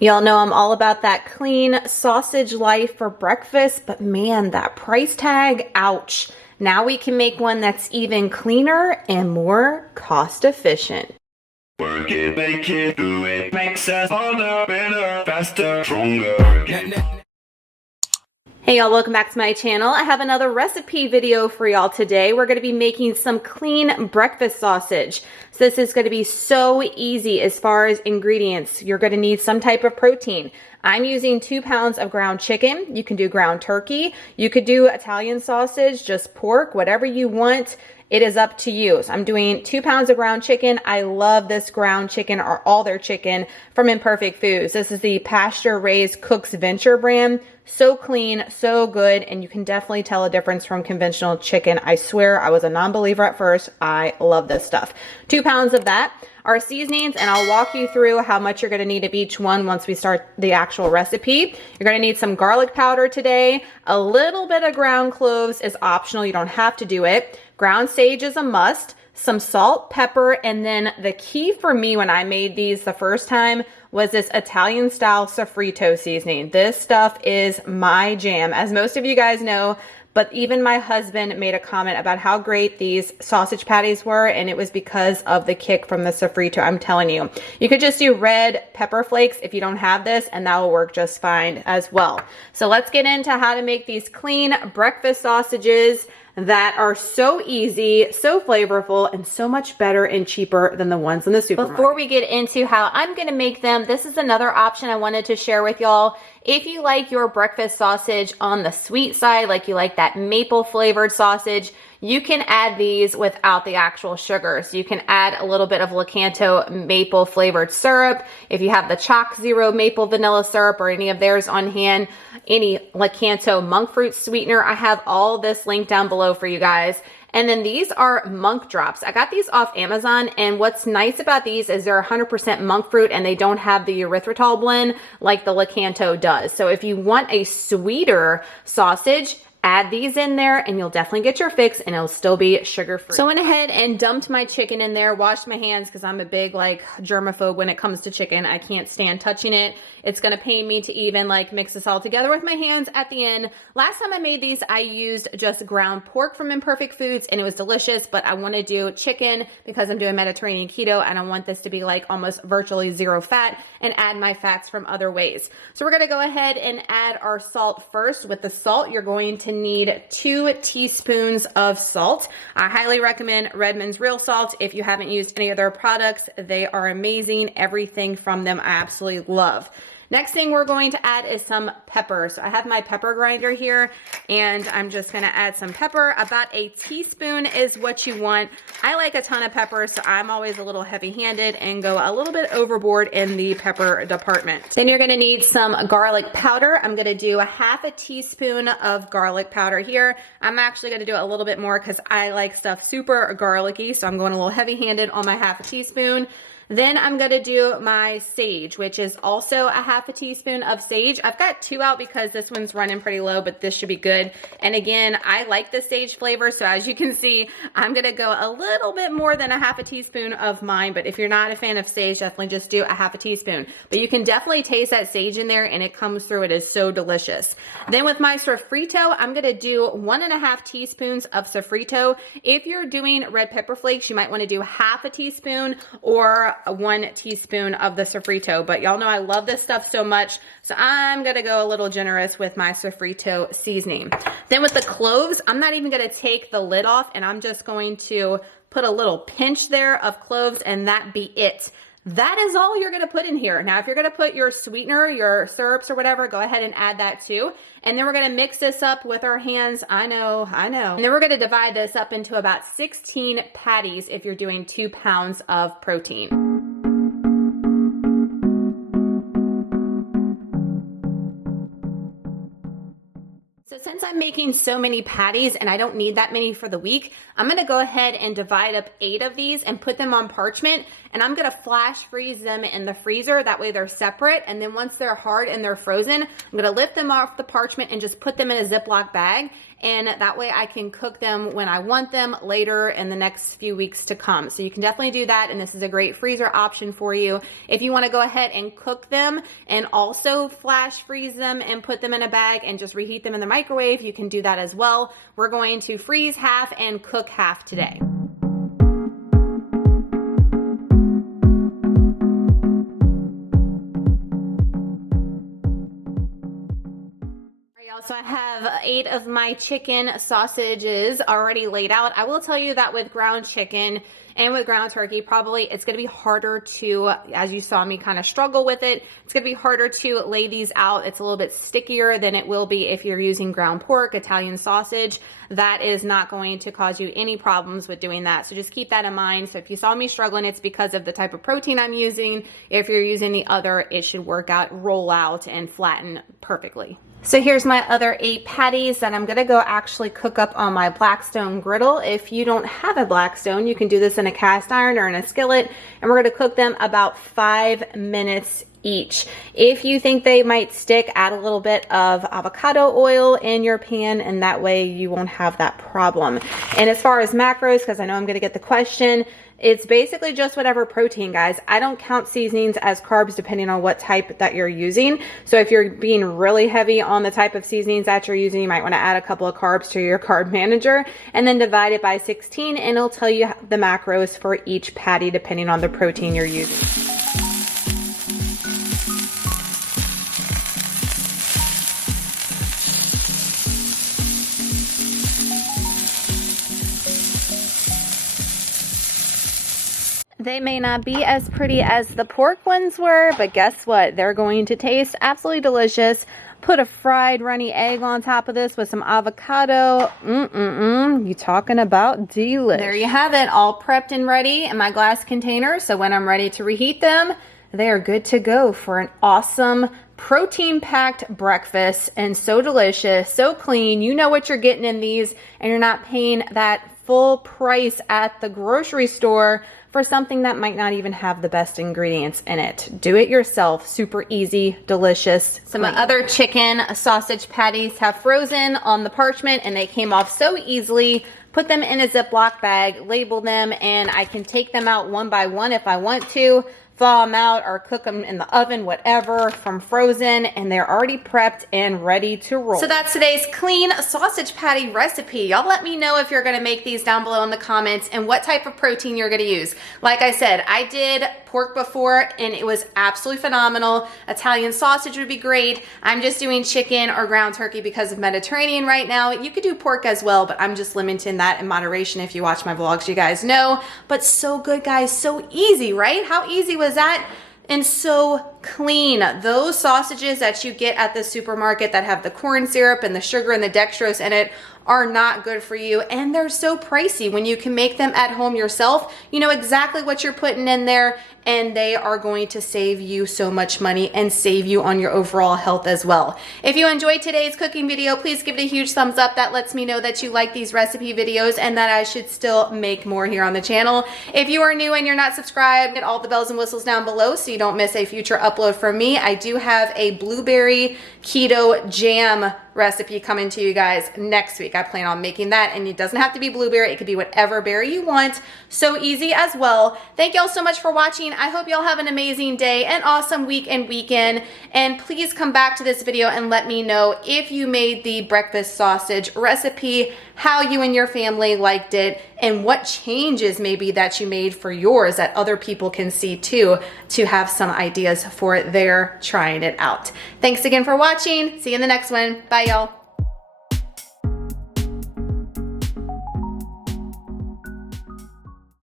Y'all know I'm all about that clean sausage life for breakfast, but man, that price tag, ouch. Now we can make one that's even cleaner and more cost efficient. Work it, make it, do it, makes us harder, better, faster, stronger. Hey y'all, welcome back to my channel. I have another recipe video for y'all today. We're going to be making some clean breakfast sausage. So this is going to be so easy as far as ingredients. You're going to need some type of protein. I'm using 2 pounds of ground chicken. You can do ground turkey. You could do Italian sausage, just pork, whatever you want. It is up to you. So I'm doing 2 pounds of ground chicken. I love this ground chicken or all their chicken from Imperfect Foods. This is the pasture raised Cook's Venture brand. So clean, so good, and you can definitely tell a difference from conventional chicken. I swear I was a non-believer at first. I love this stuff. 2 pounds of that. Our seasonings, and I'll walk you through how much you're going to need of each one once we start the actual recipe. You're going to need some garlic powder today. A little bit of ground cloves is optional. You don't have to do it. Ground sage is a must. Some salt, pepper, and then the key for me when I made these the first time was this Italian style Soffrito seasoning. This stuff is my jam, as most of you guys know. But even my husband made a comment about how great these sausage patties were, and it was because of the kick from the Soffrito. I'm telling you. You could just do red pepper flakes if you don't have this, and that will work just fine as well. So let's get into how to make these clean breakfast sausages that are so easy, so flavorful, and so much better and cheaper than the ones in the supermarket. Before we get into how I'm gonna make them, this is another option I wanted to share with y'all. If you like your breakfast sausage on the sweet side, like you like that maple flavored sausage, you can add these without the actual sugar. So you can add a little bit of LAKANTO maple flavored syrup. If you have the Chalk Zero maple vanilla syrup or any of theirs on hand, any LAKANTO monk fruit sweetener, I have all this linked down below for you guys. And then these are monk drops. I got these off Amazon, and what's nice about these is they're 100% monk fruit and they don't have the erythritol blend like the LAKANTO does. So if you want a sweeter sausage, add these in there and you'll definitely get your fix, and it'll still be sugar-free. So I went ahead and dumped my chicken in there, washed my hands because I'm a big like germaphobe when it comes to chicken. I can't stand touching it. It's gonna pain me to even like mix this all together with my hands at the end. Last time I made these, I used just ground pork from Imperfect Foods and it was delicious, but I wanna do chicken because I'm doing Mediterranean keto and I want this to be like almost virtually zero fat and add my fats from other ways. So we're gonna go ahead and add our salt first. With the salt, you're going to need 2 teaspoons of salt. I highly recommend Redmond's real salt. If you haven't used any of their products, they are amazing. Everything from them I absolutely love. Next thing we're going to add is some pepper. So I have my pepper grinder here and I'm just gonna add some pepper. About a teaspoon is what you want. I like a ton of pepper, so I'm always a little heavy-handed and go a little bit overboard in the pepper department. Then you're gonna need some garlic powder. I'm gonna do a half a teaspoon of garlic powder here. I'm actually gonna do a little bit more because I like stuff super garlicky, so I'm going a little heavy-handed on my half a teaspoon. Then I'm gonna do my sage, which is also a half a teaspoon of sage. I've got 2 out because this one's running pretty low, but this should be good. And again, I like the sage flavor, so as you can see, I'm gonna go a little bit more than a half a teaspoon of mine, but if you're not a fan of sage, definitely just do a half a teaspoon. But you can definitely taste that sage in there and it comes through. It is so delicious. Then with my Soffrito, I'm gonna do 1.5 teaspoons of Soffrito. If you're doing red pepper flakes, you might wanna do half a teaspoon or 1 teaspoon of the Soffrito, but y'all know I love this stuff so much, so I'm gonna go a little generous with my Soffrito seasoning. Then with the cloves, I'm not even gonna take the lid off, and I'm just going to put a little pinch there of cloves, and that be it. That is all you're gonna put in here. Now, if you're gonna put your sweetener, your syrups or whatever, go ahead and add that too. And then we're gonna mix this up with our hands. I know. And then we're gonna divide this up into about 16 patties if you're doing 2 pounds of protein. So since I'm making so many patties and I don't need that many for the week, I'm gonna go ahead and divide up 8 of these and put them on parchment, and I'm gonna flash freeze them in the freezer. That way they're separate, and then once they're hard and they're frozen, I'm gonna lift them off the parchment and just put them in a Ziploc bag. and that way I can cook them when I want them later in the next few weeks to come. So you can definitely do that, and this is a great freezer option for you. If you want to go ahead and cook them and also flash freeze them and put them in a bag and just reheat them in the microwave, you can do that as well. We're going to freeze half and cook half today. So I have 8 of my chicken sausages already laid out. I will tell you that with ground chicken and with ground turkey, probably it's going to be harder to, as you saw me kind of struggle with it, it's going to be harder to lay these out. It's a little bit stickier than it will be if you're using ground pork, Italian sausage. That is not going to cause you any problems with doing that. So just keep that in mind. So if you saw me struggling, it's because of the type of protein I'm using. If you're using the other, it should work out, roll out, and flatten perfectly. So here's my other 8 patties that I'm gonna go actually cook up on my Blackstone griddle. If you don't have a Blackstone, you can do this in a cast iron or in a skillet, and we're gonna cook them about 5 minutes each. If you think they might stick, add a little bit of avocado oil in your pan, and that way you won't have that problem. And as far as macros, because I know I'm gonna get the question, it's basically just whatever protein, guys. I don't count seasonings as carbs depending on what type that you're using. So if you're being really heavy on the type of seasonings that you're using, you might want to add a couple of carbs to your carb manager and then divide it by 16, and it'll tell you the macros for each patty depending on the protein you're using. They may not be as pretty as the pork ones were, but guess what? They're going to taste absolutely delicious. Put a fried runny egg on top of this with some avocado. You talking about delish. There you have it, all prepped and ready in my glass container. So when I'm ready to reheat them, they are good to go for an awesome protein-packed breakfast, and so delicious, so clean. You know what you're getting in these, and you're not paying that full price at the grocery store for something that might not even have the best ingredients in it. Do it yourself, super easy, delicious. Some other chicken sausage patties have frozen on the parchment, and they came off so easily. Put them in a Ziploc bag, label them, and I can take them out one by one if I want to. Thaw them out or cook them in the oven, whatever, from frozen, and they're already prepped and ready to roll. So that's today's clean sausage patty recipe. Y'all let me know if you're gonna make these down below in the comments and what type of protein you're gonna use. Like I said, I did pork before and it was absolutely phenomenal. Italian sausage would be great. I'm just doing chicken or ground turkey because of Mediterranean right now. You could do pork as well, but I'm just limiting that in moderation. If you watch my vlogs, you guys know. But so good, guys, so easy, right? How easy was that? And so clean. Those sausages that you get at the supermarket that have the corn syrup and the sugar and the dextrose in it are not good for you, and they're so pricey. When you can make them at home yourself, you know exactly what you're putting in there, and they are going to save you so much money and save you on your overall health as well. If you enjoyed today's cooking video, please give it a huge thumbs up. That lets me know that you like these recipe videos and that I should still make more here on the channel. If you are new and you're not subscribed, hit all the bells and whistles down below so you don't miss a future upload from me. I do have a blueberry keto jam recipe coming to you guys next week. I plan on making that, and it doesn't have to be blueberry. It could be whatever berry you want. So easy as well. Thank y'all so much for watching. I hope y'all have an amazing day, an awesome week and weekend. And please come back to this video and let me know if you made the breakfast sausage recipe, how you and your family liked it, and what changes maybe that you made for yours that other people can see too, to have some ideas for their trying it out. Thanks again for watching. See you in the next one. Bye, y'all.